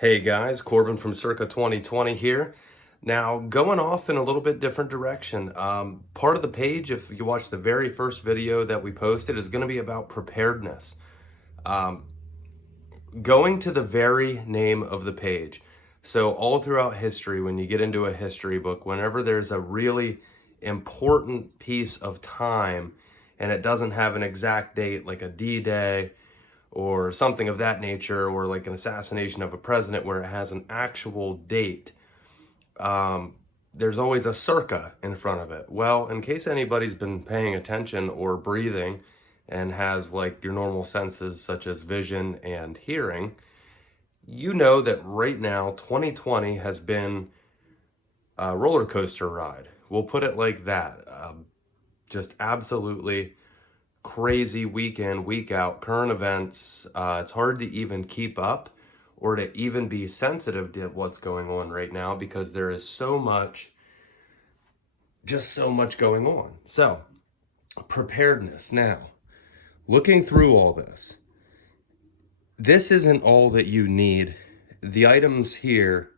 Hey guys, Corbin from Circa 2020 here. Now, going off in a little bit different direction. Part of the page, if you watch the very first video that we posted, is going to be about preparedness. Um, Going to the very name of the page. So all throughout history, when you get into a history book, whenever there's a really important piece of time and it doesn't have an exact date, like a D-Day, or something of that nature, or like an assassination of a president where it has an actual date, there's always a circa in front of it. Well, in case anybody's been paying attention or breathing and has like your normal senses such as vision and hearing, you know that right now 2020 has been a roller coaster ride. We'll put it like that. Just absolutely crazy week in, week out, current events. It's hard to even keep up or to even be sensitive to what's going on right now because there is so much, just so much going on. So, preparedness. Now, looking through all this isn't all that you need. The items here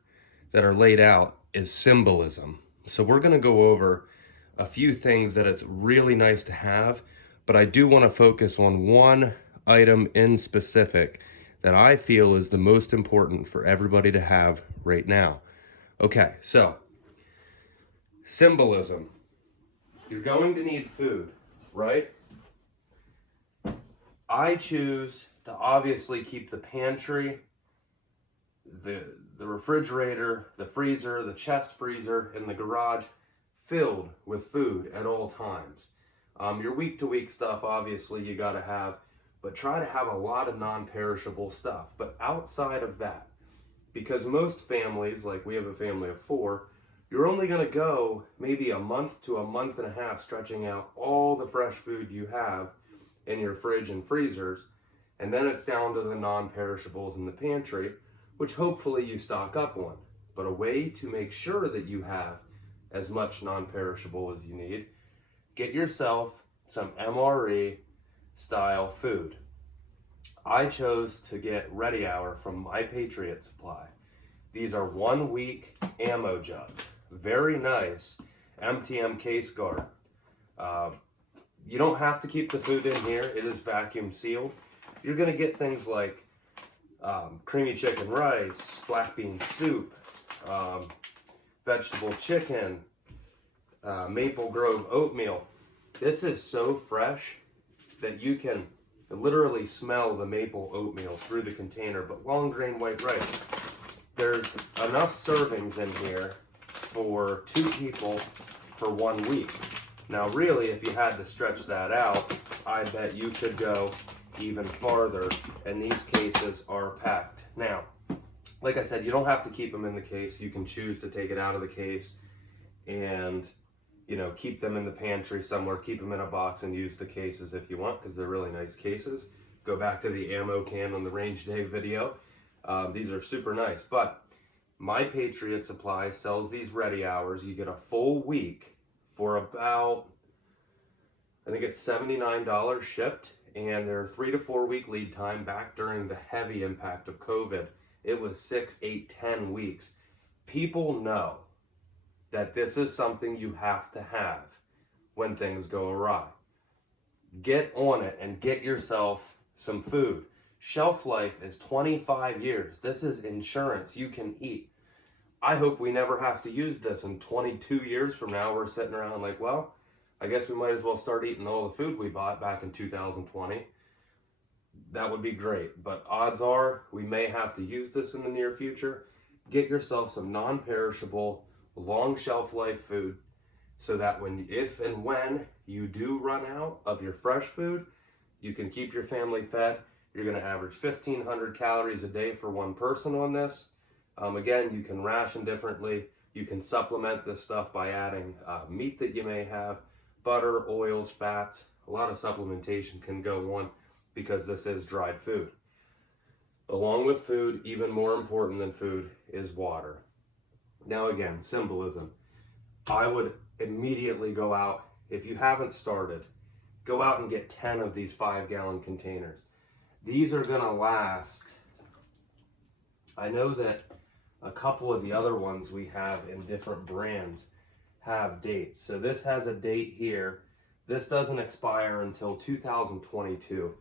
that are laid out is symbolism. So we're going to go over a few things that it's really nice to have, but I do want to focus on one item in specific that I feel is the most important for everybody to have right now. Okay, so symbolism. You're going to need food, right? I choose to obviously keep the pantry, the refrigerator, the freezer, the chest freezer, and the garage filled with food at all times. Your week-to-week stuff, obviously, you got to have, but try to have a lot of non-perishable stuff. But outside of that, because most families, like we have a family of 4, you're only going to go maybe a month to a month and a half stretching out all the fresh food you have in your fridge and freezers, and then it's down to the non-perishables in the pantry, which hopefully you stock up on. But a way to make sure that you have as much non-perishable as you need, get yourself some MRE style food. I chose to get Ready Hour from My Patriot Supply. These are 1 week ammo jugs. Very nice MTM case guard. You don't have to keep the food in here. It is vacuum sealed. You're gonna get things like creamy chicken rice, black bean soup, vegetable chicken, Maple Grove oatmeal. This is so fresh that you can literally smell the maple oatmeal through the container, but long grain white rice. There's enough servings in here for 2 people for 1 week. Now really, if you had to stretch that out, I bet you could go even farther, and these cases are packed. Now, like I said, you don't have to keep them in the case. You can choose to take it out of the case and, you know, keep them in the pantry somewhere, keep them in a box and use the cases if you want, because they're really nice cases. Go back to the ammo can on the range day video. These are super nice, but My Patriot Supply sells these Ready Hours. You get a full week for about, I think it's $79 shipped, and they're 3 to 4 week lead time. Back during the heavy impact of COVID, it was 6, 8, 10 weeks. People know that this is something you have to have when things go awry. Get on it and get yourself some food. Shelf life is 25 years. This is insurance you can eat. I hope we never have to use this, and 22 years from now we're sitting around like, well, I guess we might as well start eating all the food we bought back in 2020. That would be great, but odds are we may have to use this in the near future. Get yourself some non-perishable, long shelf life food so that if and when you do run out of your fresh food, you can keep your family fed. You're going to average 1,500 calories a day for one person on this. Again, you can ration differently. You can supplement this stuff by adding meat that you may have, butter, oils, fats. A lot of supplementation can go on because this is dried food. Along with food, even more important than food is water. Now again, symbolism. I would immediately go out, if you haven't started, go out and get 10 of these 5-gallon containers. These are gonna last I know that a couple of the other ones we have in different brands have dates. So this has a date here. This doesn't expire until 2022.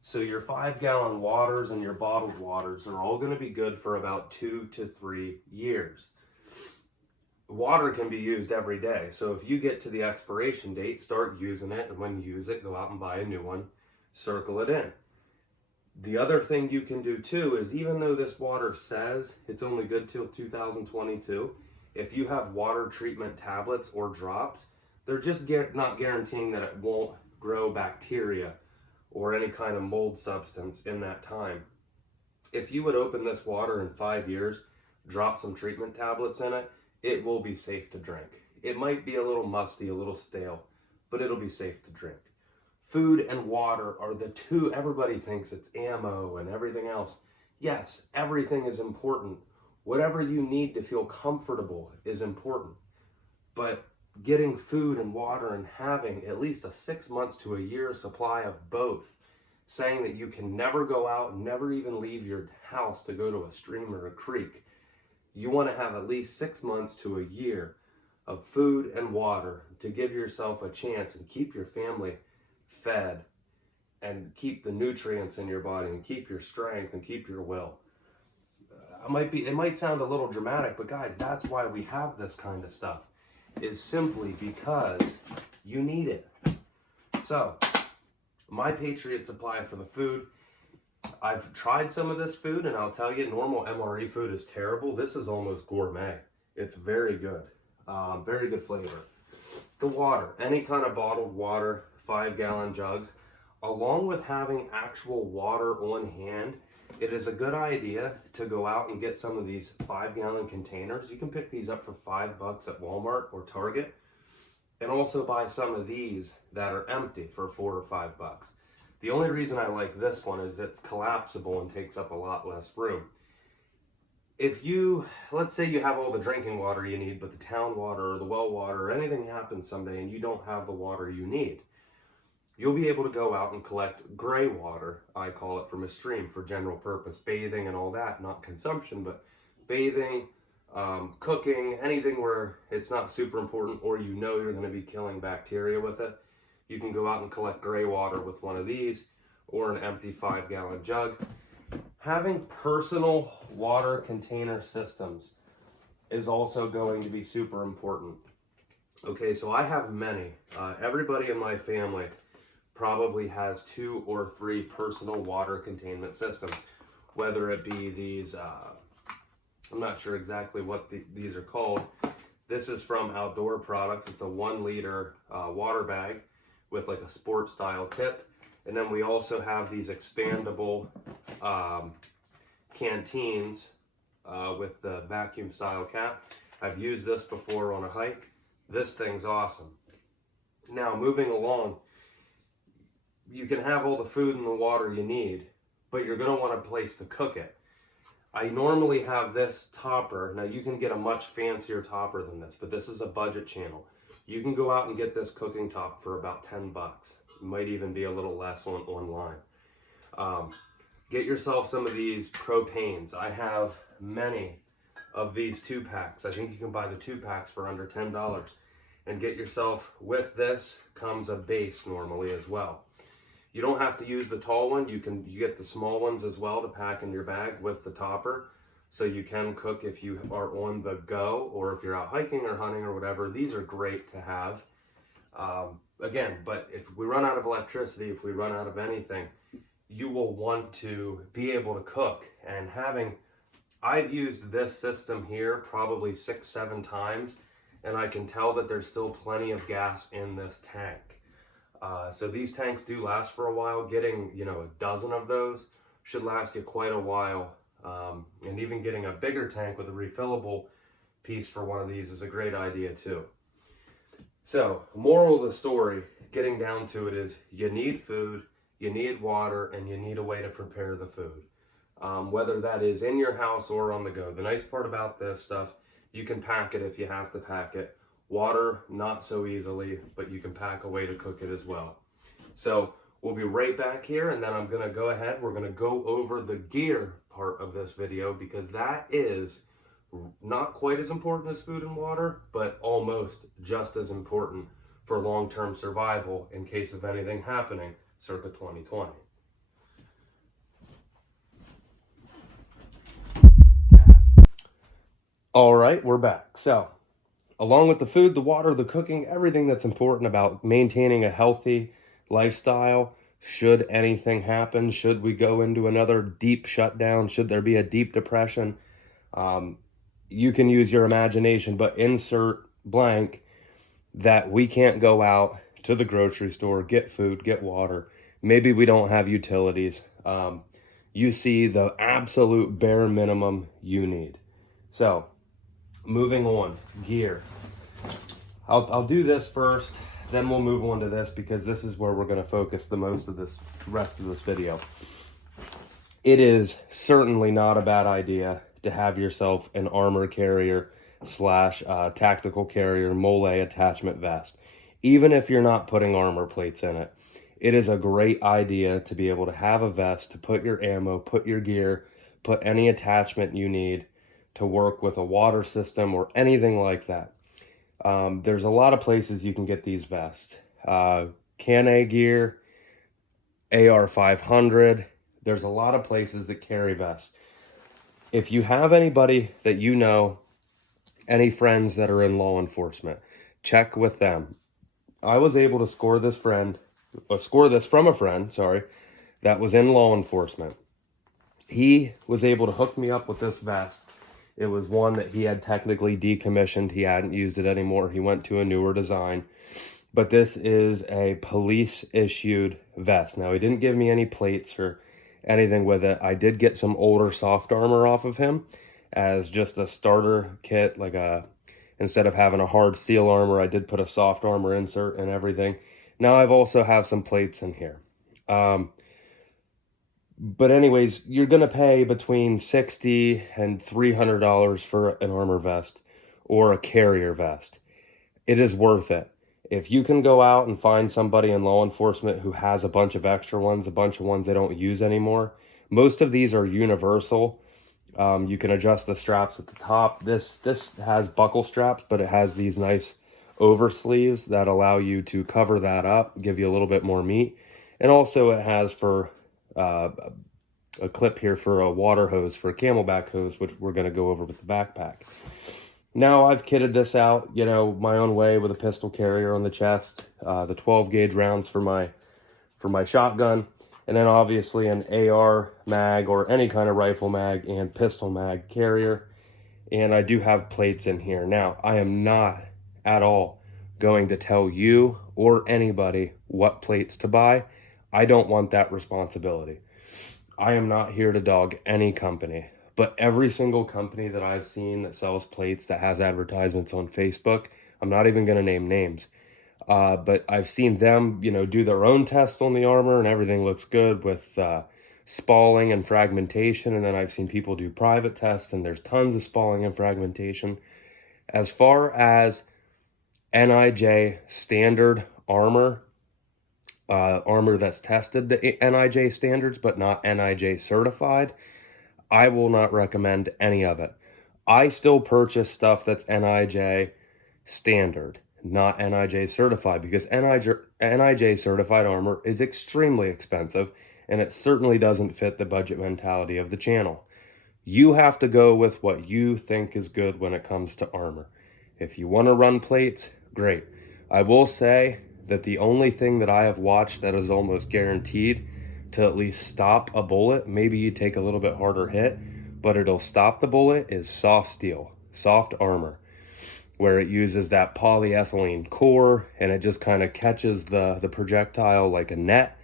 So your 5-gallon waters and your bottled waters are all going to be good for about 2 to 3 years. Water can be used every day. So if you get to the expiration date, start using it. And when you use it, go out and buy a new one, circle it in. The other thing you can do too is, even though this water says it's only good till 2022, if you have water treatment tablets or drops, they're just not guaranteeing that it won't grow bacteria or any kind of mold substance in that time. If you would open this water in 5 years, drop some treatment tablets in it, it will be safe to drink. It might be a little musty, a little stale, but it'll be safe to drink. Food and water are the two. Everybody thinks it's ammo and everything else. Yes, everything is important. Whatever you need to feel comfortable is important. But getting food and water and having at least a 6 months to a year supply of both, saying that you can never go out and never even leave your house to go to a stream or a creek. You want to have at least 6 months to a year of food and water to give yourself a chance and keep your family fed and keep the nutrients in your body and keep your strength and keep your will. It might sound a little dramatic, but guys, that's why we have this kind of stuff, is simply because you need it. So, my Patriot supply for the food, I've tried some of this food, and I'll tell you, normal MRE food is terrible. This is almost gourmet. It's very good. Very good flavor. The water, any kind of bottled water, 5-gallon jugs, along with having actual water on hand, it is a good idea to go out and get some of these 5-gallon containers. You can pick these up for $5 at Walmart or Target, and also buy some of these that are empty for $4 or $5. The only reason I like this one is it's collapsible and takes up a lot less room. If let's say you have all the drinking water you need, but the town water or the well water or anything happens someday and you don't have the water you need, you'll be able to go out and collect gray water, I call it, from a stream for general purpose, bathing and all that, not consumption, but bathing, cooking, anything where it's not super important or you know you're going to be killing bacteria with it. You can go out and collect gray water with one of these or an empty 5-gallon jug. Having personal water container systems is also going to be super important. Okay, so I have many. Everybody in my family probably has 2 or 3 personal water containment systems, whether it be these, I'm not sure exactly what these are called. This is from Outdoor Products. It's a 1-liter water bag with like a sport style tip. And then we also have these expandable canteens with the vacuum style cap. I've used this before on a hike. This thing's awesome. Now, moving along, you can have all the food and the water you need, but you're going to want a place to cook it. I normally have this topper. Now, you can get a much fancier topper than this, but this is a budget channel. You can go out and get this cooking top for about $10. It might even be a little less online. Get yourself some of these propanes. I have many of these 2-packs. I think you can buy the 2-packs for under $10. And get yourself, with this comes a base normally as well. You don't have to use the tall one. You get the small ones as well to pack in your bag with the topper, so you can cook if you are on the go or if you're out hiking or hunting or whatever. These are great to have. Again, but if we run out of electricity, if we run out of anything, you will want to be able to cook. And I've used this system here probably 6-7 times, and I can tell that there's still plenty of gas in this tank. So these tanks do last for a while. Getting, a dozen of those should last you quite a while. And even getting a bigger tank with a refillable piece for one of these is a great idea too. So, moral of the story, getting down to it, is you need food, you need water, and you need a way to prepare the food. Whether that is in your house or on the go. The nice part about this stuff, you can pack it if you have to pack it. Water, not so easily, but you can pack a way to cook it as well. So, We'll be right back here, and then I'm going to go ahead. We're going to go over the gear part of this video, because that is not quite as important as food and water, but almost just as important for long-term survival in case of anything happening circa 2020. All right, we're back. So, along with the food, the water, the cooking, everything that's important about maintaining a healthy lifestyle, should anything happen, should we go into another deep shutdown, should there be a deep depression, you can use your imagination, but insert blank that we can't go out to the grocery store, get food, get water. Maybe we don't have utilities. You see the absolute bare minimum you need. So, moving on, gear. I'll do this first, then we'll move on to this, because this is where we're going to focus the most of this rest of this video. It is certainly not a bad idea to have yourself an armor carrier slash tactical carrier mole attachment vest. Even if you're not putting armor plates in it, it is a great idea to be able to have a vest to put your ammo, put your gear, put any attachment you need to work with a water system or anything like that. There's a lot of places you can get these vests. Can-A Gear, AR500, there's a lot of places that carry vests. If you have anybody that you know, any friends that are in law enforcement, check with them. I was able to score this from a friend, that was in law enforcement. He was able to hook me up with this vest. It was one that he had technically decommissioned. He hadn't used it anymore. He went to a newer design. But this is a police-issued vest. Now, he didn't give me any plates or anything with it. I did get some older soft armor off of him as just a starter kit. Instead of having a hard steel armor, I did put a soft armor insert and everything. Now, I've also have some plates in here. But anyways, you're going to pay between $60 and $300 for an armor vest or a carrier vest. It is worth it. If you can go out and find somebody in law enforcement who has a bunch of extra ones, a bunch of ones they don't use anymore. Most of these are universal. You can adjust the straps at the top. This has buckle straps, but it has these nice over sleeves that allow you to cover that up, give you a little bit more meat. And also it has for a clip here for a water hose, for a camelback hose, which we're going to go over with the backpack. Now I've kitted this out, my own way with a pistol carrier on the chest, the 12 gauge rounds for my shotgun, and then obviously an AR mag or any kind of rifle mag and pistol mag carrier. And I do have plates in here. Now, I am not at all going to tell you or anybody what plates to buy. I don't want that responsibility. I am not here to dog any company, but every single company that I've seen that sells plates, that has advertisements on Facebook, I'm not even going to name names, but I've seen them, do their own tests on the armor and everything looks good with spalling and fragmentation. And then I've seen people do private tests and there's tons of spalling and fragmentation. As far as NIJ standard armor, armor that's tested the NIJ standards but not NIJ certified, I will not recommend any of it. I still purchase stuff that's NIJ standard, not NIJ certified, because NIJ certified armor is extremely expensive and it certainly doesn't fit the budget mentality of the channel. You have to go with what you think is good when it comes to armor. If you want to run plates, great. I will say that the only thing that I have watched that is almost guaranteed to at least stop a bullet, maybe you take a little bit harder hit, but it'll stop the bullet, is soft steel, soft armor, where it uses that polyethylene core and it just kind of catches the projectile like a net.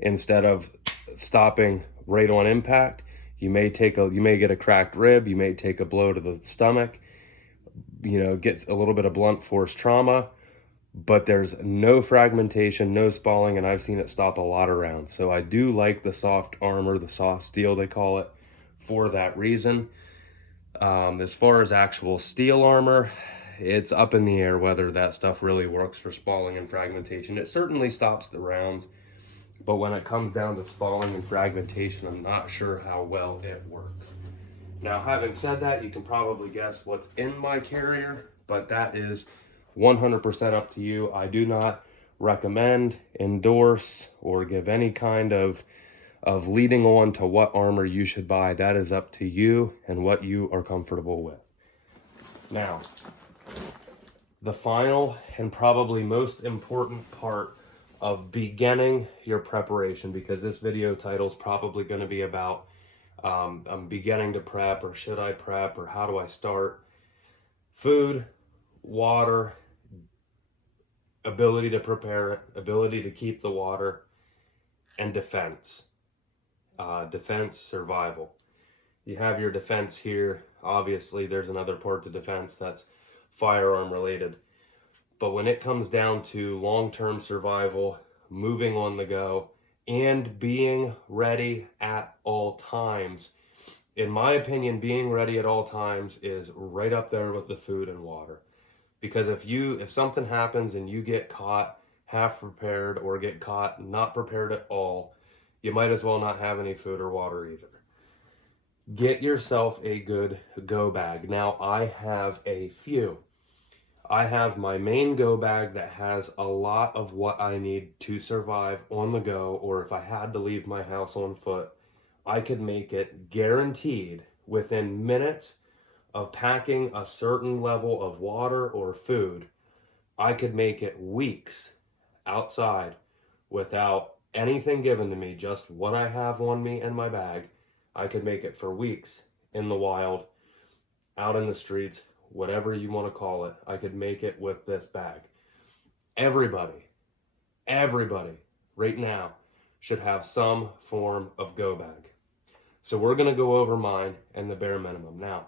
Instead of stopping right on impact, you may get a cracked rib, you may take a blow to the stomach, gets a little bit of blunt force trauma, but there's no fragmentation, no spalling, and I've seen it stop a lot of rounds. So I do like the soft armor, the soft steel they call it, for that reason. As far as actual steel armor, it's up in the air whether that stuff really works for spalling and fragmentation. It certainly stops the rounds. but when it comes down to spalling and fragmentation, I'm not sure how well it works. Now, having said that, you can probably guess what's in my carrier, but that is 100% up to you. I do not recommend, endorse, or give any kind of leading on to what armor you should buy. That is up to you and what you are comfortable with. Now, the final and probably most important part of beginning your preparation, because this video title is probably going to be about I'm beginning to prep, or should I prep, or how do I start? Food, water, ability to prepare it, ability to keep the water, and defense. Defense, survival. You have your defense here. Obviously, there's another part to defense that's firearm related. But when it comes down to long-term survival, moving on the go, and being ready at all times, in my opinion, being ready at all times is right up there with the food and water. Because if something happens and you get caught half prepared or get caught not prepared at all, you might as well not have any food or water either. Get yourself a good go bag. Now, I have a few. I have my main go bag that has a lot of what I need to survive on the go, or if I had to leave my house on foot, I could make it guaranteed within minutes of packing a certain level of water or food. I could make it weeks outside without anything given to me, just what I have on me and my bag. I could make it for weeks in the wild, out in the streets, whatever you want to call it. I could make it with this bag. Everybody right now should have some form of go bag. So we're going to go over mine and the bare minimum. Now,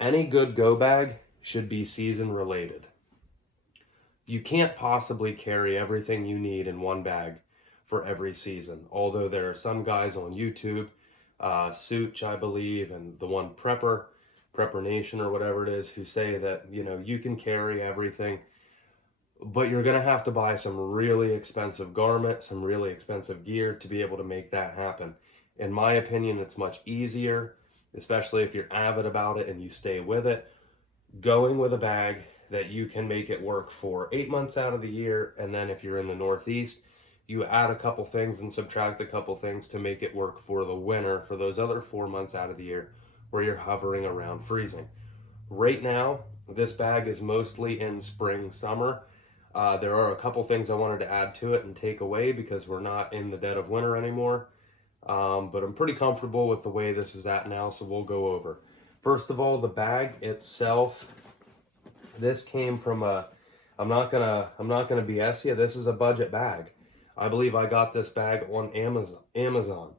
any good go bag should be season related. You can't possibly carry everything you need in one bag for every season. Although there are some guys on YouTube, Such, I believe, and the one Prepper Nation or whatever it is, who say that, you can carry everything, but you're going to have to buy some really expensive garment, some really expensive gear to be able to make that happen. In my opinion, it's much easier, especially if you're avid about it and you stay with it, going with a bag that you can make it work for 8 months out of the year. And then if you're in the Northeast, you add a couple things and subtract a couple things to make it work for the winter, for those other 4 months out of the year where you're hovering around freezing. Right now, this bag is mostly in spring, summer. There are a couple things I wanted to add to it and take away because we're not in the dead of winter anymore. But I'm pretty comfortable with the way this is at now, so we'll go over. First of all, the bag itself, this came from I'm not gonna BS you, this is a budget bag. I believe I got this bag on Amazon.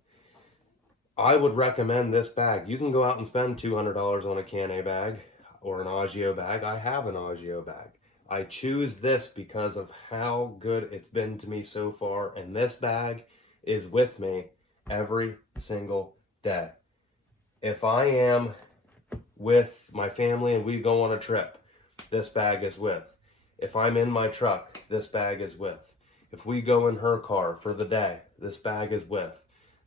I would recommend this bag. You can go out and spend $200 on a Can-A bag or an Agio bag. I have an Agio bag. I choose this because of how good it's been to me so far, and this bag is with me every single day. If I am with my family and we go on a trip, this bag is with. If I'm in my truck, this bag is with. If we go in her car for the day, this bag is with.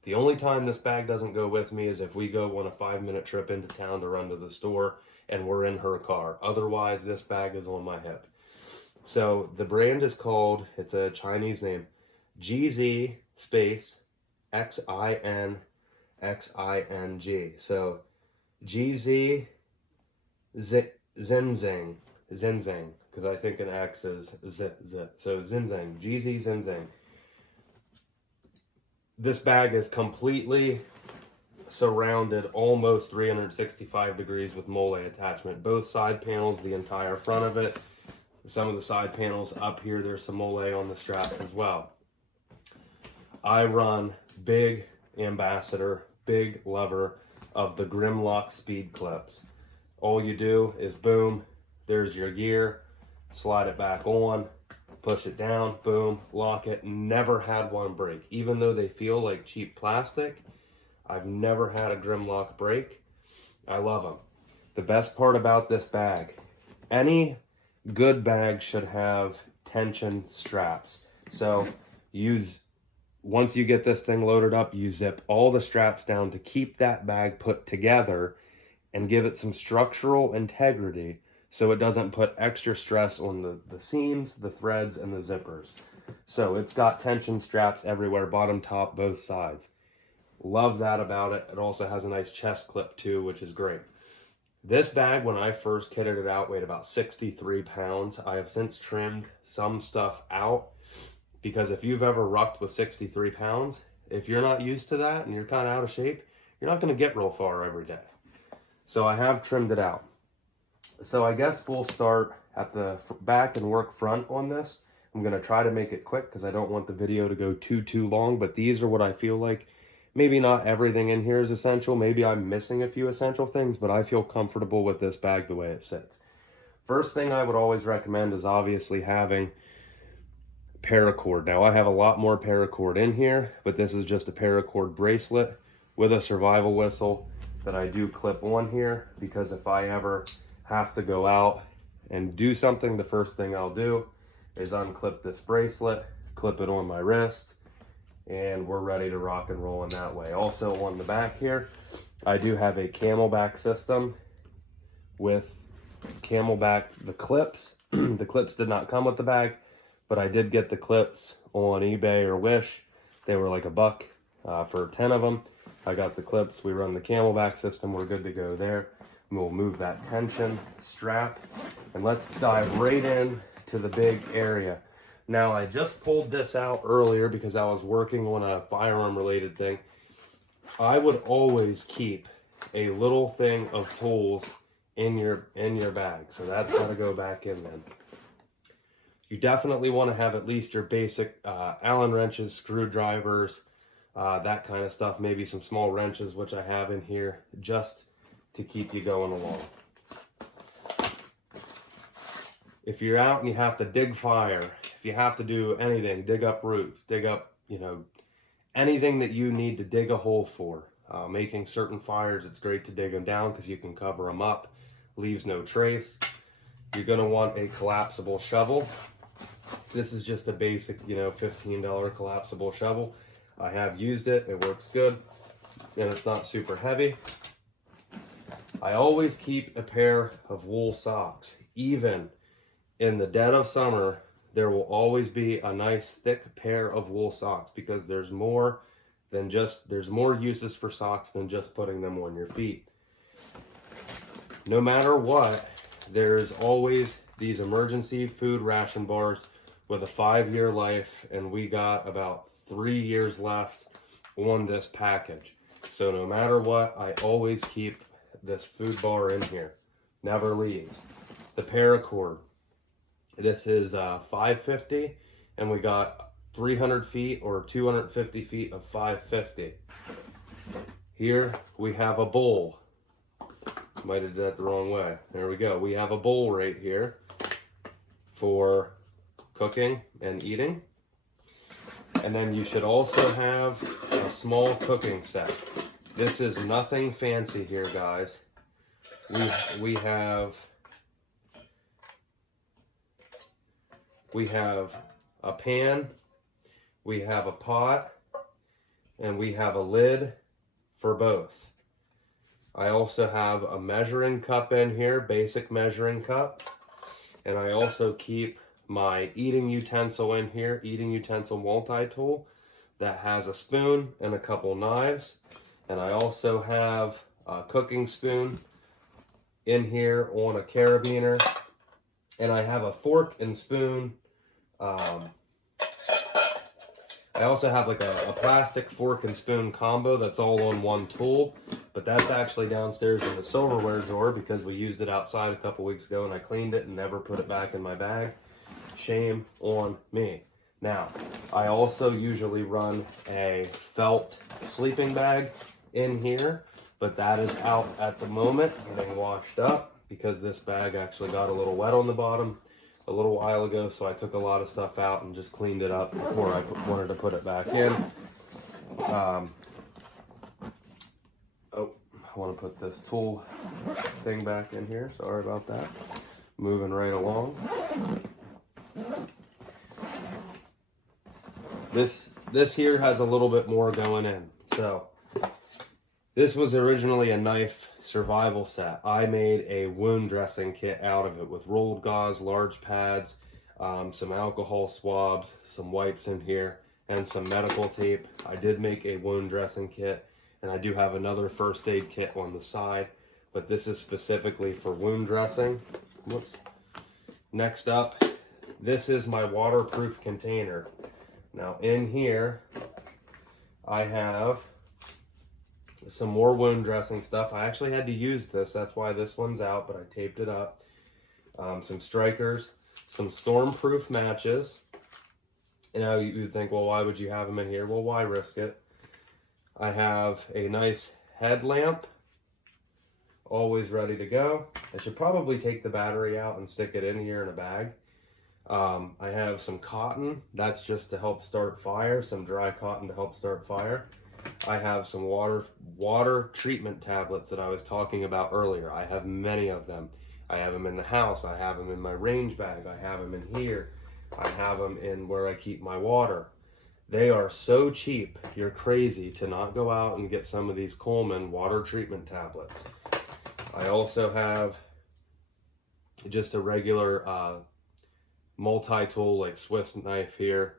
The only time this bag doesn't go with me is if we go on a 5-minute trip into town to run to the store and we're in her car. Otherwise, this bag is on my hip. So the brand is called, it's a Chinese name, GZ space XINXING. So GZ Zinzing, because I think an X is Z. So Zinzing, GZ Zinzing. This bag is completely surrounded almost 365 degrees with mole attachment. Both side panels, the entire front of it. Some of the side panels up here, there's some mole on the straps as well. I run big ambassador, big lover of the Grimlock speed clips. All you do is boom, there's your gear, slide it back on, push it down, boom, lock it. Never had one break. Even though they feel like cheap plastic, I've never had a Grimlock break. I love them. The best part about this bag, any good bag should have tension straps. So use once you get this thing loaded up, you zip all the straps down to keep that bag put together and give it some structural integrity so it doesn't put extra stress on the seams, the threads, and the zippers. So it's got tension straps everywhere, bottom, top, both sides. Love that about it. It also has a nice chest clip too, which is great. This bag, when I first kitted it out, weighed about 63 pounds. I have since trimmed some stuff out, because if you've ever rucked with 63 pounds, if you're not used to that and you're kind of out of shape, you're not going to get real far every day. So I have trimmed it out. So I guess we'll start at the back and work front on this. I'm going to try to make it quick because I don't want the video to go too long, but these are what I feel like. Maybe not everything in here is essential. Maybe I'm missing a few essential things, but I feel comfortable with this bag the way it sits. First thing I would always recommend is obviously having paracord. Now I have a lot more paracord in here, but this is just a paracord bracelet with a survival whistle that I do clip on here, because if I ever have to go out and do something, the first thing I'll do is unclip this bracelet, clip it on my wrist, and we're ready to rock and roll in that way. Also on the back here, I do have a camelback system with camelback, the clips. The clips did not come with the bag, but I did get the clips on eBay or Wish. They were like $1 for 10 of them. I got the clips. We run the camelback system. We're good to go there. We'll move that tension strap, and let's dive right in to the big area. Now, I just pulled this out earlier because I was working on a firearm related thing. I would always keep a little thing of tools in your bag. So that's got to go back in then. You definitely want to have at least your basic Allen wrenches, screwdrivers, that kind of stuff. Maybe some small wrenches, which I have in here, just to keep you going along. If you're out and you have to dig fire, if you have to do anything, dig up roots, dig up, anything that you need to dig a hole for, making certain fires, it's great to dig them down because you can cover them up, leaves no trace. You're going to want a collapsible shovel. This is just a basic, $15 collapsible shovel. I have used it. It works good, and it's not super heavy. I always keep a pair of wool socks. Even in the dead of summer, there will always be a nice thick pair of wool socks, because there's more uses for socks than just putting them on your feet. No matter what, there's always these emergency food ration bars with a 5-year life, and we got about 3 years left on this package. So no matter what, I always keep this food bar in here. Never leaves. The paracord. This is 550, and we got 300 feet or 250 feet of 550. Here we have a bowl. Might have did that the wrong way. There we go. We have a bowl right here for cooking and eating. And then you should also have a small cooking set. This is nothing fancy here, guys. We have a pan, we have a pot, and we have a lid for both. I also have a measuring cup in here, basic measuring cup. And I also keep my eating utensil in here, eating utensil multi-tool that has a spoon and a couple knives. And I also have a cooking spoon in here on a carabiner. And I have a fork and spoon. I also have like a plastic fork and spoon combo that's all on one tool, but that's actually downstairs in the silverware drawer because we used it outside a couple weeks ago and I cleaned it and never put it back in my bag. Shame on me. Now, I also usually run a felt sleeping bag in here, but that is out at the moment getting washed up because this bag actually got a little wet on the bottom a little while ago, so I took a lot of stuff out and just cleaned it up before I wanted to put it back in. I want to put this tool thing back in here. Sorry about that. Moving right along. This this here has a little bit more going in. So this was originally a knife survival set. I made a wound dressing kit out of it with rolled gauze, large pads, some alcohol swabs, some wipes in here, and some medical tape. I did make a wound dressing kit, and I do have another first aid kit on the side, but this is specifically for wound dressing. Whoops. Next up, this is my waterproof container. Now in here, I have some more wound dressing stuff. I actually had to use this, that's why this one's out, but I taped it up. Some strikers, some stormproof matches. You know, you'd think, well, why would you have them in here? Well, why risk it? I have a nice headlamp, always ready to go. I should probably take the battery out and stick it in here in a bag. I have some cotton, that's just to help start fire, some dry cotton to help start fire. I have some water treatment tablets that I was talking about earlier. I have many of them. I have them in the house, I have them in my range bag, I have them in here, I have them in where I keep my water. They are so cheap, you're crazy to not go out and get some of these Coleman water treatment tablets. I also have just a regular multi-tool like Swiss knife here.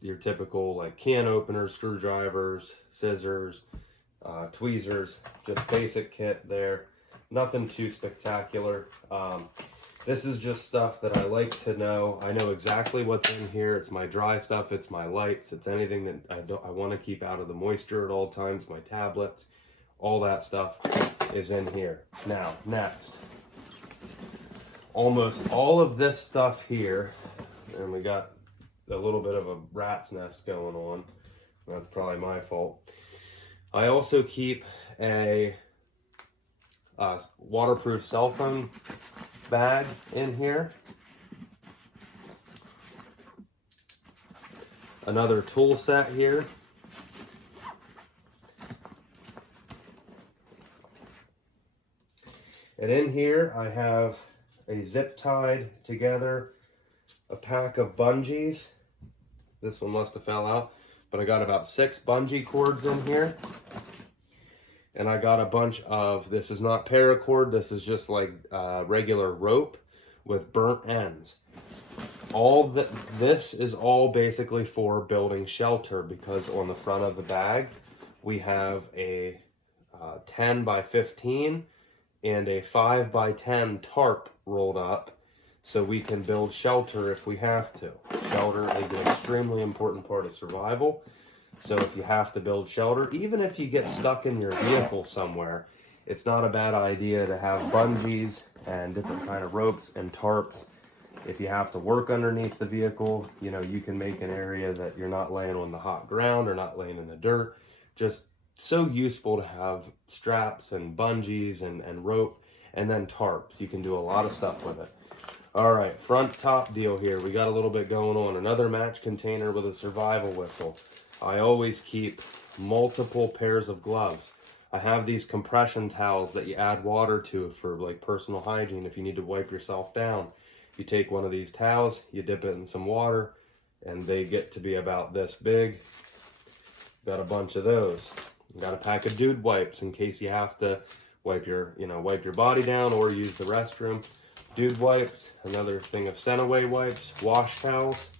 Your typical like can openers, screwdrivers, scissors, tweezers, just basic kit there. Nothing too spectacular. This is just stuff that I like to know. I know exactly what's in here. It's my dry stuff, it's my lights, it's anything that I want to keep out of the moisture at all times, my tablets, all that stuff is in here. Now, next. Almost all of this stuff here, and we got a little bit of a rat's nest going on. That's probably my fault. I also keep a waterproof cell phone bag in here. Another tool set here. And in here I have a zip tied together a pack of bungees. This one must have fell out, but I got about 6 bungee cords in here. And I got a bunch of, this is not paracord, this is just like regular rope with burnt ends. This is all basically for building shelter, because on the front of the bag we have a 10 by 15 and a 5 by 10 tarp rolled up, so we can build shelter if we have to. Shelter is an extremely important part of survival. So if you have to build shelter, even if you get stuck in your vehicle somewhere, it's not a bad idea to have bungees and different kind of ropes and tarps. If you have to work underneath the vehicle, you know, you can make an area that you're not laying on the hot ground or not laying in the dirt. Just so useful to have straps and bungees and rope, and then tarps. You can do a lot of stuff with it. All right, front top deal here. We got a little bit going on. Another match container with a survival whistle. I always keep multiple pairs of gloves. I have these compression towels that you add water to for like personal hygiene. If you need to wipe yourself down, you take one of these towels, you dip it in some water, and they get to be about this big. Got a bunch of those. Got a pack of dude wipes in case you have to wipe your body down or use the restroom. Dude wipes, another thing of Scent-Away wipes, wash towels.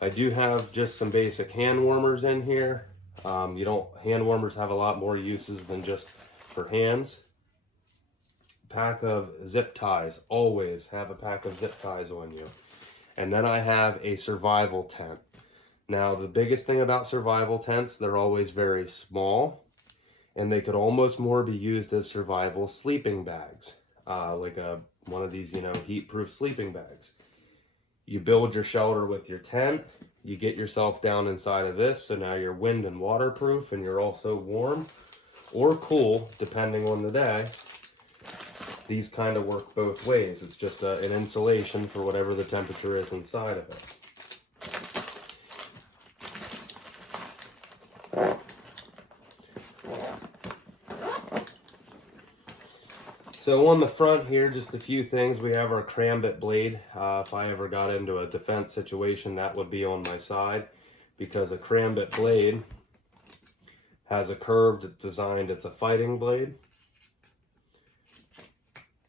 I do have just some basic hand warmers in here. Hand warmers have a lot more uses than just for hands. Pack of zip ties, always have a pack of zip ties on you. And then I have a survival tent. Now, the biggest thing about survival tents, they're always very small, and they could almost more be used as survival sleeping bags, like one of these, heat-proof sleeping bags. You build your shelter with your tent, you get yourself down inside of this, so now you're wind and waterproof, and you're also warm or cool, depending on the day. These kind of work both ways. It's just an insulation for whatever the temperature is inside of it. So on the front here, just a few things. We have our crambit blade. If I ever got into a defense situation, that would be on my side. because a Crambit blade has a curved, it's designed, it's a fighting blade.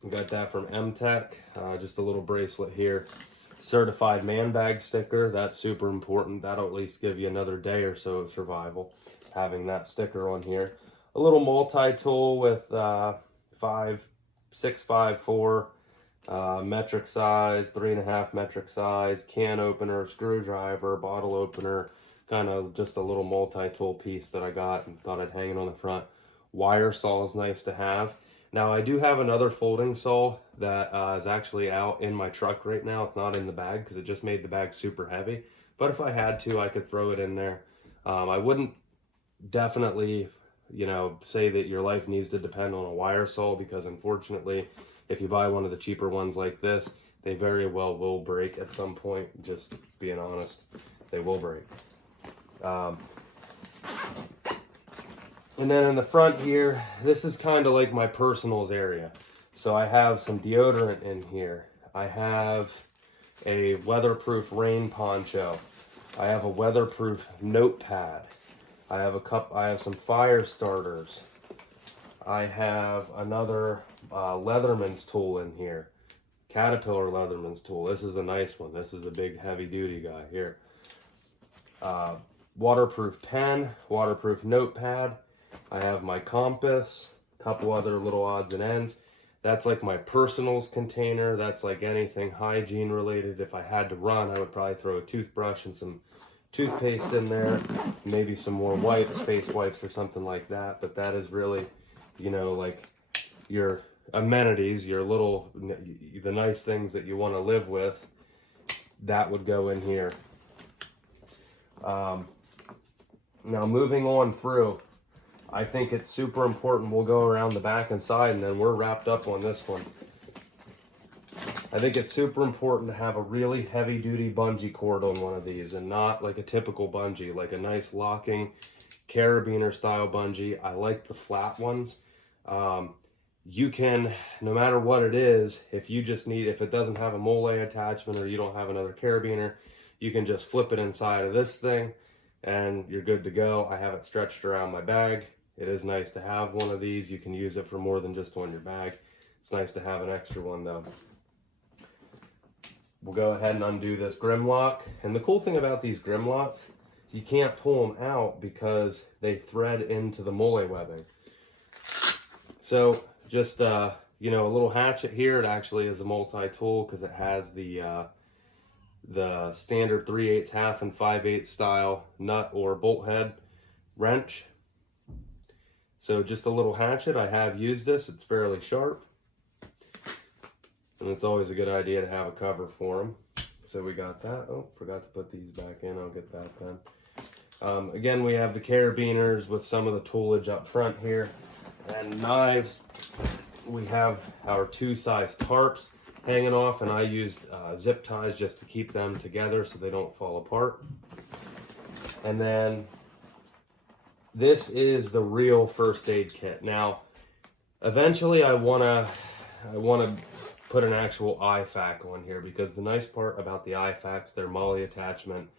We got that from M-Tech, just a little bracelet here. Certified man bag sticker, that's super important. That'll at least give you another day or so of survival, having that sticker on here. A little multi-tool with 6.54 metric size, 3.5 metric size, can opener, screwdriver, bottle opener, kind of just a little multi-tool piece that I got and thought I'd hang it on the front. Wire saw is nice to have. Now I do have another folding saw that is actually out in my truck right now. It's not in the bag because it just made the bag super heavy. But if I had to, I could throw it in there. I wouldn't definitely, you know, say that your life needs to depend on a wire saw, because unfortunately, if you buy one of the cheaper ones like this, they very well will break at some point. Just being honest, they will break. And then in the front here, this is kind of like my personals area. So I have some deodorant in here. I have a weatherproof rain poncho. I have a weatherproof notepad. I have some fire starters. I have another Leatherman's tool in here. Caterpillar Leatherman's tool. This is a nice one. This is a big heavy duty guy here. Waterproof pen, waterproof notepad. I have my compass, a couple other little odds and ends. That's like my personals container. That's like anything hygiene related. If I had to run, I would probably throw a toothbrush and some toothpaste in there, maybe some more wipes, face wipes or something like that. But that is really, you know, like your amenities, your little, the nice things that you want to live with, that would go in here. Now moving on through, I think it's super important. We'll go around the back and side and then we're wrapped up on this one. I think it's super important to have a really heavy duty bungee cord on one of these, and not like a typical bungee, like a nice locking carabiner style bungee. I like the flat ones. You can, no matter what it is, if you just need, if it doesn't have a mole attachment or you don't have another carabiner, you can just flip it inside of this thing and you're good to go. I have it stretched around my bag. It is nice to have one of these. You can use it for more than just on your bag. It's nice to have an extra one though. We'll go ahead and undo this grim lock. And the cool thing about these grim locks, you can't pull them out because they thread into the mole webbing. So just, you know, a little hatchet here. It actually is a multi-tool because it has the standard 3/8, half, and 5/8 style nut or bolt head wrench. So just a little hatchet. I have used this. It's fairly sharp. And it's always a good idea to have a cover for them. So we got that. Oh, forgot to put these back in. I'll get that done. Again, we have the carabiners with some of the toolage up front here. And knives. We have our 2-size tarps hanging off, and I used zip ties just to keep them together so they don't fall apart. And then this is the real first aid kit. Now, eventually I wanna put an actual IFAK on here, because the nice part about the IFAKs, their MOLLE attachment,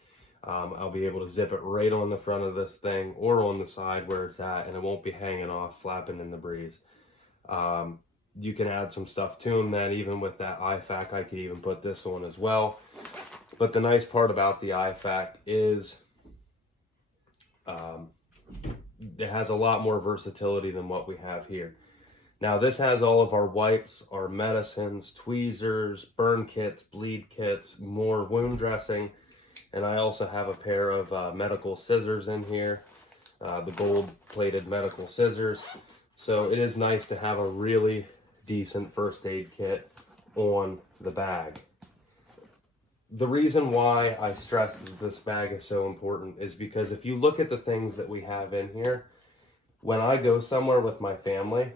I'll be able to zip it right on the front of this thing or on the side where it's at, and it won't be hanging off, flapping in the breeze. You can add some stuff to them then. Even with that IFAK, I could even put this on as well. But the nice part about the IFAK is it has a lot more versatility than what we have here. Now this has all of our wipes, our medicines, tweezers, burn kits, bleed kits, more wound dressing, and I also have a pair of medical scissors in here, the gold-plated medical scissors. So it is nice to have a really decent first aid kit on the bag. The reason why I stress that this bag is so important is because if you look at the things that we have in here, when I go somewhere with my family,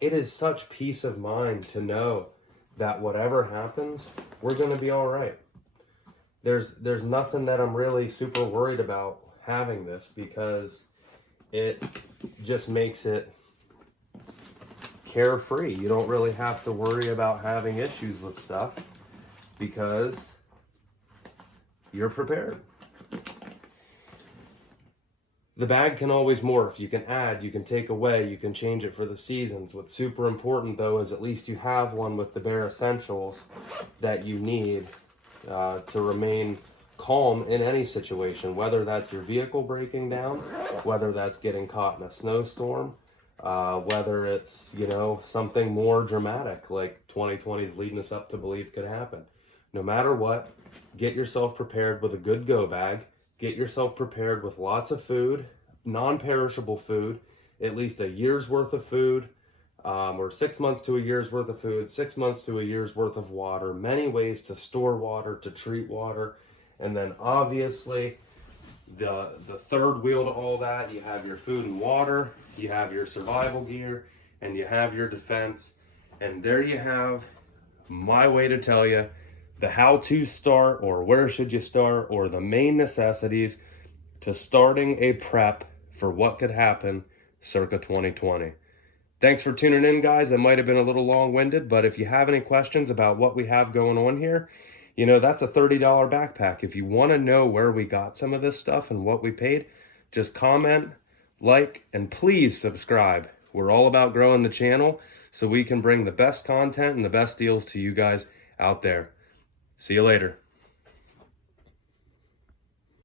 it is such peace of mind to know that whatever happens, we're going to be all right. There's nothing that I'm really super worried about having this, because it just makes it carefree. You don't really have to worry about having issues with stuff because you're prepared. The bag can always morph. You can add, you can take away, you can change it for the seasons. What's super important though is at least you have one with the bare essentials that you need to remain calm in any situation, whether that's your vehicle breaking down, whether that's getting caught in a snowstorm, whether it's, you know, something more dramatic like 2020 is leading us up to believe could happen. No matter what, get yourself prepared with a good go bag. Get yourself prepared with lots of food, non-perishable food, at least a year's worth of food, or 6 months to a year's worth of food, 6 months to a year's worth of water, many ways to store water, to treat water. And then obviously the third wheel to all that, you have your food and water, you have your survival gear, and you have your defense. And there you have my way to tell you the how to start, or where should you start, or the main necessities to starting a prep for what could happen circa 2020. Thanks for tuning in, guys. It might have been a little long-winded, but if you have any questions about what we have going on here, you know, that's a $30 backpack. If you want to know where we got some of this stuff and what we paid, just comment, like, and please subscribe. We're all about growing the channel so we can bring the best content and the best deals to you guys out there. See you later.